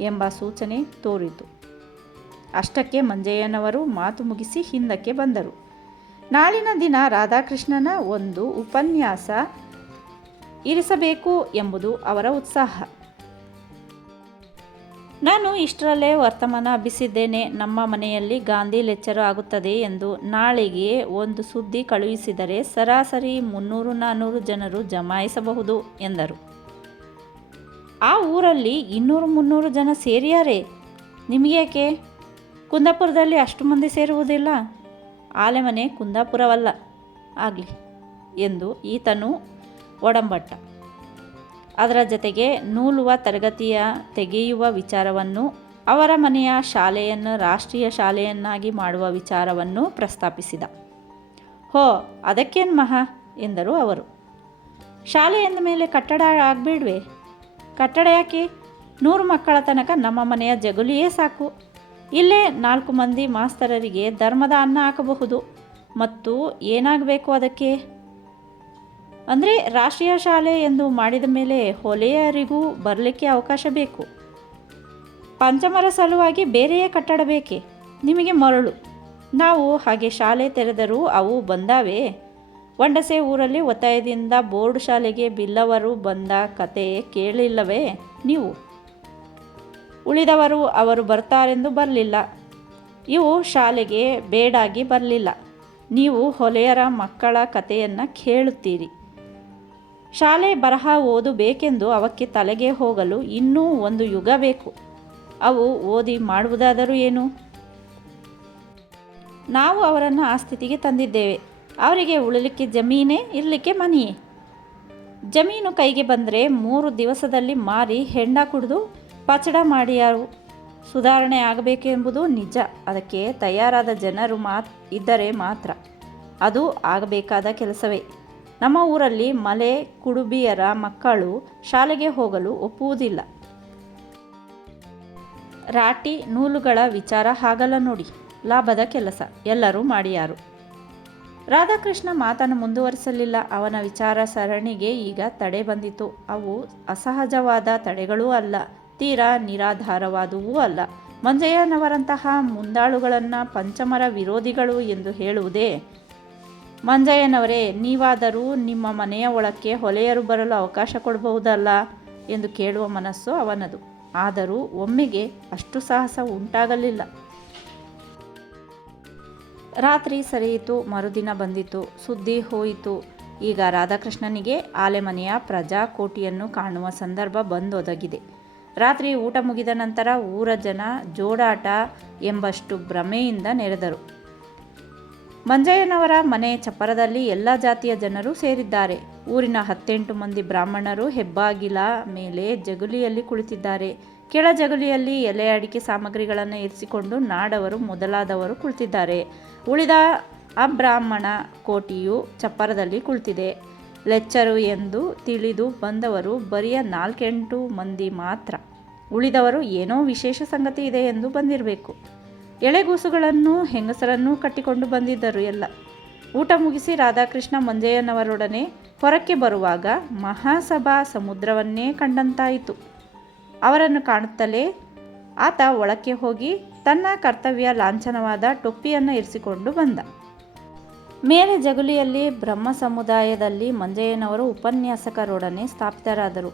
ಎಂಬ ಸೂಚನೆ ತೋರಿತು. ಅಷ್ಟಕ್ಕೆ ಮಂಜಯ್ಯನವರು ಮಾತು ಮುಗಿಸಿ ಹಿಂದಕ್ಕೆ ಬಂದರು. ನಾಳಿನ ದಿನ ರಾಧಾಕೃಷ್ಣನ ಒಂದು ಉಪನ್ಯಾಸ ಇರಿಸಬೇಕು ಎಂಬುದು ಅವರ ಉತ್ಸಾಹ. ನಾನು ಇಷ್ಟರಲ್ಲೇ ವರ್ತಮಾನ ಹಬ್ಬಿಸಿದ್ದೇನೆ. ನಮ್ಮ ಮನೆಯಲ್ಲಿ ಗಾಂಧಿ ಲೆಚ್ಚರು ಆಗುತ್ತದೆ ಎಂದು ನಾಳೆಗೆ ಒಂದು ಸುದ್ದಿ ಕಳುಹಿಸಿದರೆ ಸರಾಸರಿ ಮುನ್ನೂರು ನಾನ್ನೂರು ಜನರು ಜಮಾಯಿಸಬಹುದು ಎಂದರು. ಆ ಊರಲ್ಲಿ ಇನ್ನೂರು ಮುನ್ನೂರು ಜನ ಸೇರಿಯಾರೆ. ನಿಮಗೇಕೆ ಕುಂದಾಪುರದಲ್ಲಿ ಅಷ್ಟು ಮಂದಿ ಸೇರುವುದಿಲ್ಲ. ಆಲೆಮನೆ ಕುಂದಾಪುರವಲ್ಲ ಆಗಲಿ ಎಂದು ಈತನು ಒಡಂಬಟ್ಟ. ಅದರ ಜೊತೆಗೆ ನೂಲುವ ತರಗತಿಯ ತೆಗೆಯುವ ವಿಚಾರವನ್ನು, ಅವರ ಮನೆಯ ಶಾಲೆಯನ್ನು ರಾಷ್ಟ್ರೀಯ ಶಾಲೆಯನ್ನಾಗಿ ಮಾಡುವ ವಿಚಾರವನ್ನು ಪ್ರಸ್ತಾಪಿಸಿದ. ಹೋ, ಅದಕ್ಕೇನು ಮಹಾ? ಎಂದರು ಅವರು. ಶಾಲೆ ಎಂದ ಮೇಲೆ ಕಟ್ಟಡ ಆಗಬೇಡ್ವೆ. ಕಟ್ಟಡ ಯಾಕೆ? ನೂರು ಮಕ್ಕಳ ತನಕ ನಮ್ಮ ಮನೆಯ ಜಗುಲಿಯೇ ಸಾಕು. ಇಲ್ಲೇ ನಾಲ್ಕು ಮಂದಿ ಮಾಸ್ತರರಿಗೆ ಧರ್ಮದ ಅನ್ನ ಹಾಕಬಹುದು. ಮತ್ತು ಏನಾಗಬೇಕು ಅದಕ್ಕೆ? ಅಂದರೆ ರಾಷ್ಟ್ರೀಯ ಶಾಲೆ ಎಂದು ಮಾಡಿದ ಮೇಲೆ ಹೊಲೆಯರಿಗೂ ಬರಲಿಕ್ಕೆ ಅವಕಾಶ ಬೇಕು. ಪಂಚಮರ ಸಲುವಾಗಿ ಬೇರೆಯೇ ಕಟ್ಟಡ ಬೇಕೆ? ನಿಮಗೆ ಮರಳು. ನಾವು ಹಾಗೆ ಶಾಲೆ ತೆರೆದರೂ ಅವು ಬಂದಾವೆ. ಒಂಡಸೆ ಊರಲ್ಲಿ ಒತ್ತಾಯದಿಂದ ಬೋರ್ಡ್ ಶಾಲೆಗೆ ಬಿಲ್ಲವರು ಬಂದ ಕತೆ ಕೇಳಿಲ್ಲವೇ ನೀವು? ಉಳಿದವರು ಅವರು ಬರ್ತಾರೆಂದು ಬರಲಿಲ್ಲ. ಇವು ಶಾಲೆಗೆ ಬೇಡಾಗಿ ಬರಲಿಲ್ಲ. ನೀವು ಹೊಲೆಯರ ಮಕ್ಕಳ ಕಥೆಯನ್ನು ಕೇಳುತ್ತೀರಿ. ಶಾಲೆ ಬರಹ ಓದಬೇಕೆಂದು ಅವಕ್ಕೆ ತಲೆಗೆ ಹೋಗಲು ಇನ್ನೂ ಒಂದು ಯುಗ ಬೇಕು. ಅವು ಓದಿ ಮಾಡುವುದಾದರೂ ಏನು? ನಾವು ಅವರನ್ನು ಆ ಸ್ಥಿತಿಗೆ ತಂದಿದ್ದೇವೆ. ಅವರಿಗೆ ಉಳಲಿಕ್ಕೆ ಜಮೀನೇ, ಇರಲಿಕ್ಕೆ ಮನೆಯೇ. ಜಮೀನು ಕೈಗೆ ಬಂದರೆ ಮೂರು ದಿವಸದಲ್ಲಿ ಮಾರಿ ಹೆಂಡ ಕುಡಿದು ಪಚಡ ಮಾಡಿಯಾರು ಸುಧಾರಣೆ ಆಗಬೇಕೆಂಬುದು ನಿಜ. ಅದಕ್ಕೆ ತಯಾರಾದ ಜನರು ಮಾತ್, ಇದ್ದರೆ ಮಾತ್ರ. ಅದು ಆಗಬೇಕಾದ ಕೆಲಸವೇ. ನಮ್ಮ ಊರಲ್ಲಿ ಮಲೆ, ಕುಡುಬಿಯರ ಮಕ್ಕಳು ಶಾಲೆಗೆ ಹೋಗಲು ಒಪ್ಪುವುದಿಲ್ಲ. ರಾಟಿ ನೂಲುಗಳ ವಿಚಾರ ಹಾಗಲ್ಲ ನೋಡಿ. ಲಾಭದ ಕೆಲಸ. ಎಲ್ಲರೂ ಮಾಡಿಯಾರು. ರಾಧಾಕೃಷ್ಣ ಮಾತನ್ನು ಮುಂದುವರಿಸಲಿಲ್ಲ. ಅವನ ವಿಚಾರ ಸರಣಿಗೆ ಈಗ ತಡೆ ಬಂದಿತು ಅವು ಅಸಹಜವಾದ ತಡೆಗಳೂ ಅಲ್ಲ. ತೀರಾ ನಿರಾಧಾರವಾದುವೂ ಅಲ್ಲ. ಮಂಜಯ್ಯನವರಂತಹ ಮುಂದಾಳುಗಳನ್ನು ಪಂಚಮರ ವಿರೋಧಿಗಳು ಎಂದು ಹೇಳುವುದೇ ಮಂಜಯ್ಯನವರೇ, ನೀವಾದರೂ ನಿಮ್ಮ ಮನೆಯ ಒಳಕ್ಕೆ ಹೊಲೆಯರು ಬರಲು ಅವಕಾಶ ಕೊಡಬಹುದಲ್ಲ ಎಂದು ಕೇಳುವ ಮನಸ್ಸು ಅವನದು. ಆದರೂ ಒಮ್ಮೆಗೆ ಅಷ್ಟು ಸಾಹಸ ಉಂಟಾಗಲಿಲ್ಲ. ರಾತ್ರಿ ಸರಿಯಿತು, ಮರುದಿನ ಬಂದಿತು, ಸುದ್ದಿ ಹೋಯಿತು. ಈಗ ರಾಧಾಕೃಷ್ಣನಿಗೆ ಆಲೆಮನೆಯ ಪ್ರಜಾಕೋಟಿಯನ್ನು ಕಾಣುವ ಸಂದರ್ಭ ಬಂದೊದಗಿದೆ. ರಾತ್ರಿ ಊಟ ಮುಗಿದ ನಂತರ ಊರ ಜನ ಜೋಡಾಟ ಎಂಬಷ್ಟು ಭ್ರಮೆಯಿಂದ ನೆರೆದರು. ಮಂಜಯ್ಯನವರ ಮನೆ ಚಪ್ಪರದಲ್ಲಿ ಎಲ್ಲ ಜಾತಿಯ ಜನರು ಸೇರಿದ್ದಾರೆ. ಊರಿನ ಹತ್ತೆಂಟು ಮಂದಿ ಬ್ರಾಹ್ಮಣರು ಹೆಬ್ಬಾಗಿಲ ಮೇಲೆ ಜಗುಲಿಯಲ್ಲಿ ಕುಳಿತಿದ್ದಾರೆ. ಕೆಳ ಜಗುಲಿಯಲ್ಲಿ ಎಲೆ ಅಡಿಕೆ ಸಾಮಗ್ರಿಗಳನ್ನು ಇರಿಸಿಕೊಂಡು ನಾಡವರು ಮೊದಲಾದವರು ಕುಳಿತಿದ್ದಾರೆ. ಉಳಿದ ಅಬ್ರಾಹ್ಮಣ ಕೋಟಿಯು ಚಪ್ಪರದಲ್ಲಿ ಕುಳಿತಿದೆ. ಲೆಚ್ಚರು ಎಂದು ತಿಳಿದು ಬಂದವರು ಬರಿಯ ನಾಲ್ಕೆಂಟು ಮಂದಿ ಮಾತ್ರ. ಉಳಿದವರು ಏನೋ ವಿಶೇಷ ಸಂಗತಿ ಇದೆ ಎಂದು ಬಂದಿರಬೇಕು. ಎಳೆಗೂಸುಗಳನ್ನು ಹೆಂಗಸರನ್ನೂ ಕಟ್ಟಿಕೊಂಡು ಬಂದಿದ್ದರು ಎಲ್ಲ. ಊಟ ಮುಗಿಸಿ ರಾಧಾಕೃಷ್ಣ ಮಂಜಯ್ಯನವರೊಡನೆ ಹೊರಕ್ಕೆ ಬರುವಾಗ ಮಹಾಸಭಾ ಸಮುದ್ರವನ್ನೇ ಕಂಡಂತಾಯಿತು. ಅವರನ್ನು ಕಾಣುತ್ತಲೇ ಆತ ಒಳಕ್ಕೆ ಹೋಗಿ ತನ್ನ ಕರ್ತವ್ಯ ಲಾಂಛನವಾದ ಟೊಪ್ಪಿಯನ್ನು ಇರಿಸಿಕೊಂಡು ಬಂದ. ಮೇಲೆ ಜಗುಲಿಯಲ್ಲಿ ಬ್ರಹ್ಮ ಸಮುದಾಯದಲ್ಲಿ ಮಂಜಯ್ಯನವರು ಉಪನ್ಯಾಸಕರೊಡನೆ ಸ್ಥಾಪಿತರಾದರು.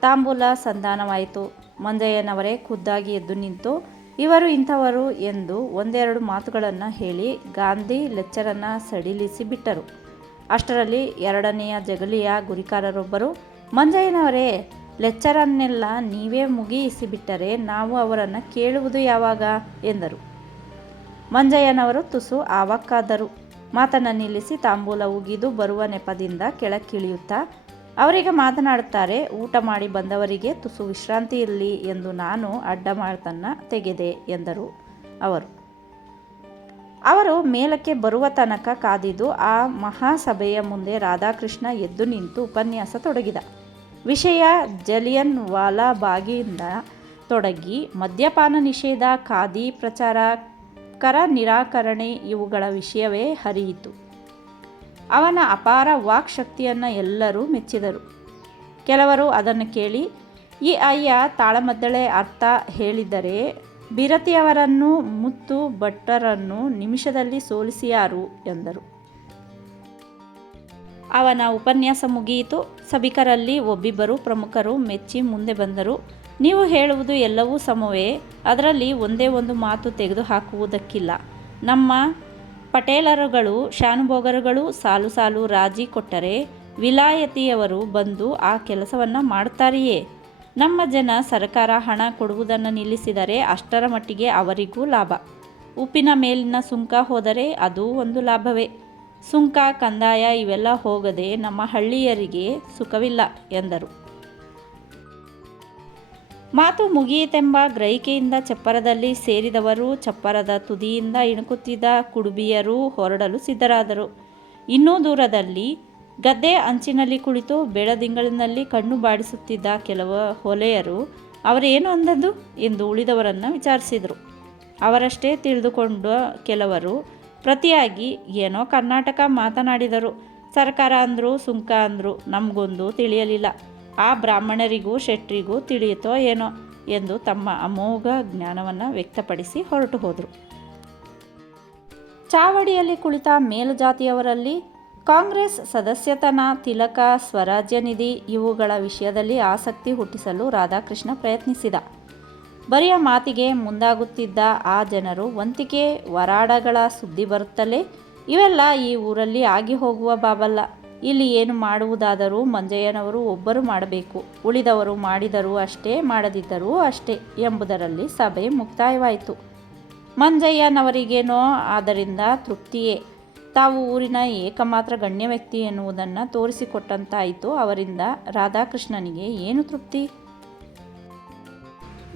ತಾಂಬೂಲ ಸಂಧಾನವಾಯಿತು. ಮಂಜಯ್ಯನವರೇ ಖುದ್ದಾಗಿ ಎದ್ದು ನಿಂತು ಇವರು ಇಂಥವರು ಎಂದು ಒಂದೆರಡು ಮಾತುಗಳನ್ನು ಹೇಳಿ ಗಾಂಧಿ ಲೆಚ್ಚರನ್ನು ಸಡಿಲಿಸಿ ಬಿಟ್ಟರು. ಅಷ್ಟರಲ್ಲಿ ಎರಡನೆಯ ಜಗಲಿಯ ಗುರಿಕಾರರೊಬ್ಬರು, ಮಂಜಯ್ಯನವರೇ, ಲೆಚ್ಚರನ್ನೆಲ್ಲ ನೀವೇ ಮುಗಿಯಿಸಿಬಿಟ್ಟರೆ ನಾವು ಅವರನ್ನು ಕೇಳುವುದು ಯಾವಾಗ? ಎಂದರು. ಮಂಜಯ್ಯನವರು ತುಸು ಆವಕ್ಕಾದರು. ಮಾತನ್ನು ನಿಲ್ಲಿಸಿ ತಾಂಬೂಲ ಉಗಿದು ಬರುವ ನೆಪದಿಂದ ಕೆಳಕ್ಕಿಳಿಯುತ್ತಾ ಅವರಿಗೆ ಮಾತನಾಡುತ್ತಾರೆ, ಊಟ ಮಾಡಿ ಬಂದವರಿಗೆ ತುಸು ವಿಶ್ರಾಂತಿ ಇರಲಿ ಎಂದು ನಾನು ಅಡ್ಡ ಮಾತನ್ನು ತೆಗೆದೆ ಎಂದರು ಅವರು. ಅವರು ಮೇಲಕ್ಕೆ ಬರುವ ತನಕ ಕಾದಿದ್ದು ಆ ಮಹಾಸಭೆಯ ಮುಂದೆ ರಾಧಾಕೃಷ್ಣ ಎದ್ದು ನಿಂತು ಉಪನ್ಯಾಸ ತೊಡಗಿದ. ವಿಷಯ ಜಲಿಯನ್ ವಾಲಾಬಾಗಿಯಿಂದ ತೊಡಗಿ, ಮದ್ಯಪಾನ ನಿಷೇಧ, ಖಾದಿ ಪ್ರಚಾರ, ಕರ ನಿರಾಕರಣೆ ಇವುಗಳ ವಿಷಯವೇ ಹರಿಯಿತು. ಅವನ ಅಪಾರ ವಾಕ್ ಶಕ್ತಿಯನ್ನು ಎಲ್ಲರೂ ಮೆಚ್ಚಿದರು. ಕೆಲವರು ಅದನ್ನು ಕೇಳಿ, ಈ ಅಯ್ಯ ತಾಳಮದ್ದಳೆ ಅರ್ಥ ಹೇಳಿದರೆ ಬಿರತಿಯವರನ್ನು ಮುತ್ತು ಭಟ್ಟರನ್ನು ನಿಮಿಷದಲ್ಲಿ ಸೋಲಿಸಿಯಾರು ಎಂದರು. ಅವನ ಉಪನ್ಯಾಸ ಮುಗಿಯಿತು. ಸಭಿಕರಲ್ಲಿ ಒಬ್ಬಿಬ್ಬರು ಪ್ರಮುಖರು ಮೆಚ್ಚಿ ಮುಂದೆ ಬಂದರು. ನೀವು ಹೇಳುವುದು ಎಲ್ಲವೂ ಸಮವೇ, ಅದರಲ್ಲಿ ಒಂದೇ ಒಂದು ಮಾತು ತೆಗೆದುಹಾಕುವುದಕ್ಕಿಲ್ಲ. ನಮ್ಮ ಪಟೇಲರುಗಳು, ಶಾನುಭೋಗರುಗಳು ಸಾಲು ಸಾಲು ರಾಜಿ ಕೊಟ್ಟರೆ ವಿಲಾಯತಿಯವರು ಬಂದು ಆ ಕೆಲಸವನ್ನು ಮಾಡುತ್ತಾರೆಯೇ? ನಮ್ಮ ಜನ ಸರ್ಕಾರ ಹಣ ಕೊಡುವುದನ್ನು ನಿಲ್ಲಿಸಿದರೆ ಅಷ್ಟರ ಮಟ್ಟಿಗೆ ಅವರಿಗೂ ಲಾಭ. ಉಪ್ಪಿನ ಮೇಲಿನ ಸುಂಕ ಹೋದರೆ ಅದು ಒಂದು ಲಾಭವೇ. ಸುಂಕ, ಕಂದಾಯ ಇವೆಲ್ಲ ಹೋಗದೆ ನಮ್ಮ ಹಳ್ಳಿಯರಿಗೆ ಸುಖವಿಲ್ಲ ಎಂದರು. ಮಾತು ಮುಗಿಯಿತೆಂಬ ಗ್ರಹಿಕೆಯಿಂದ ಚಪ್ಪರದಲ್ಲಿ ಸೇರಿದವರು ಚಪ್ಪರದ ತುದಿಯಿಂದ ಇಣುಕುತ್ತಿದ್ದ ಕುಡುಬಿಯರು ಹೊರಡಲು ಸಿದ್ಧರಾದರು. ಇನ್ನೂ ದೂರದಲ್ಲಿ ಗದ್ದೆ ಅಂಚಿನಲ್ಲಿ ಕುಳಿತು ಬೆಳದಿಂಗಳಿನಲ್ಲಿ ಕಣ್ಣು ಬಾಡಿಸುತ್ತಿದ್ದ ಕೆಲವು ಹೊಲೆಯರು, ಅವರೇನು ಅಂದದ್ದು? ಎಂದು ಉಳಿದವರನ್ನು ವಿಚಾರಿಸಿದರು. ಅವರಷ್ಟೇ ತಿಳಿದುಕೊಂಡ ಕೆಲವರು ಪ್ರತಿಯಾಗಿ, ಏನೋ ಕರ್ನಾಟಕ? ಮಾತನಾಡಿದರು. ಸರ್ಕಾರ ಅಂದರು, ಸುಂಕ ಅಂದರು ನಮಗೊಂದು ತಿಳಿಯಲಿಲ್ಲ. ಆ ಬ್ರಾಹ್ಮಣರಿಗೂ ಶೆಟ್ಟರಿಗೂ ತಿಳಿಯಿತೋ ಏನೋ ಎಂದು ತಮ್ಮ ಅಮೋಘ ಜ್ಞಾನವನ್ನು ವ್ಯಕ್ತಪಡಿಸಿ ಹೊರಟು ಹೋದರು. ಚಾವಡಿಯಲ್ಲಿ ಕುಳಿತ ಮೇಲುಜಾತಿಯವರಲ್ಲಿ ಕಾಂಗ್ರೆಸ್ ಸದಸ್ಯತನ, ತಿಲಕ, ಸ್ವರಾಜ್ಯ ನಿಧಿ ಇವುಗಳ ವಿಷಯದಲ್ಲಿ ಆಸಕ್ತಿ ಹುಟ್ಟಿಸಲು ರಾಧಾಕೃಷ್ಣ ಪ್ರಯತ್ನಿಸಿದ. ಬರಿಯ ಮಾತಿಗೆ ಮುಂದಾಗುತ್ತಿದ್ದ ಆ ಜನರು ವಂತಿಕೆ, ವರಾಡಗಳ ಸುದ್ದಿ ಬರುತ್ತಲೇ ಇವೆಲ್ಲ ಈ ಊರಲ್ಲಿ ಆಗಿ ಹೋಗುವ ಬಾಬಲ್ಲ. ಇಲ್ಲಿ ಏನು ಮಾಡುವುದಾದರೂ ಮಂಜಯ್ಯನವರು ಒಬ್ಬರು ಮಾಡಬೇಕು. ಉಳಿದವರು ಮಾಡಿದರೂ ಅಷ್ಟೇ, ಮಾಡದಿದ್ದರೂ ಅಷ್ಟೇ ಎಂಬುದರಲ್ಲಿ ಸಭೆ ಮುಕ್ತಾಯವಾಯಿತು. ಮಂಜಯ್ಯನವರಿಗೇನೋ ಆದ್ದರಿಂದ ತೃಪ್ತಿಯೇ. ತಾವು ಊರಿನ ಏಕಮಾತ್ರ ಗಣ್ಯ ವ್ಯಕ್ತಿ ಎನ್ನುವುದನ್ನು ತೋರಿಸಿಕೊಟ್ಟಂತಾಯಿತು. ಅವರಿಂದ ರಾಧಾಕೃಷ್ಣನಿಗೆ ಏನು ತೃಪ್ತಿ?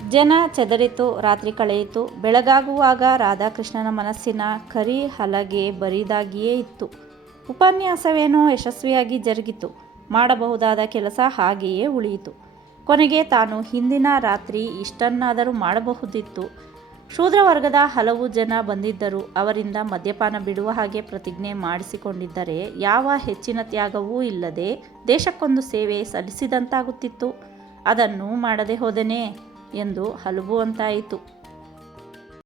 ಜನ ಚದರಿತು, ರಾತ್ರಿ ಕಳೆಯಿತು. ಬೆಳಗಾಗುವಾಗ ರಾಧಾಕೃಷ್ಣನ ಮನಸ್ಸಿನ ಕರಿ ಹಲಗೆ ಬರಿದಾಗಿಯೇ ಇತ್ತು. ಉಪನ್ಯಾಸವೇನೋ ಯಶಸ್ವಿಯಾಗಿ ಜರುಗಿತು. ಮಾಡಬಹುದಾದ ಕೆಲಸ ಹಾಗೆಯೇ ಉಳಿಯಿತು. ಕೊನೆಗೆ ತಾನು ಹಿಂದಿನ ರಾತ್ರಿ ಇಷ್ಟನ್ನಾದರೂ ಮಾಡಬಹುದಿತ್ತು. ಶೂದ್ರ ವರ್ಗದ ಹಲವು ಜನ ಬಂದಿದ್ದರು. ಅವರಿಂದ ಮದ್ಯಪಾನ ಬಿಡುವ ಹಾಗೆ ಪ್ರತಿಜ್ಞೆ ಮಾಡಿಸಿಕೊಂಡಿದ್ದರೆ ಯಾವ ಹೆಚ್ಚಿನ ತ್ಯಾಗವೂ ಇಲ್ಲದೆ ದೇಶಕ್ಕೊಂದು ಸೇವೆ ಸಲ್ಲಿಸಿದಂತಾಗುತ್ತಿತ್ತು. ಅದನ್ನು ಮಾಡದೆ ಹೋದೆನೇ ಎಂದು ಹಲವು ಅಂತಾಯಿತು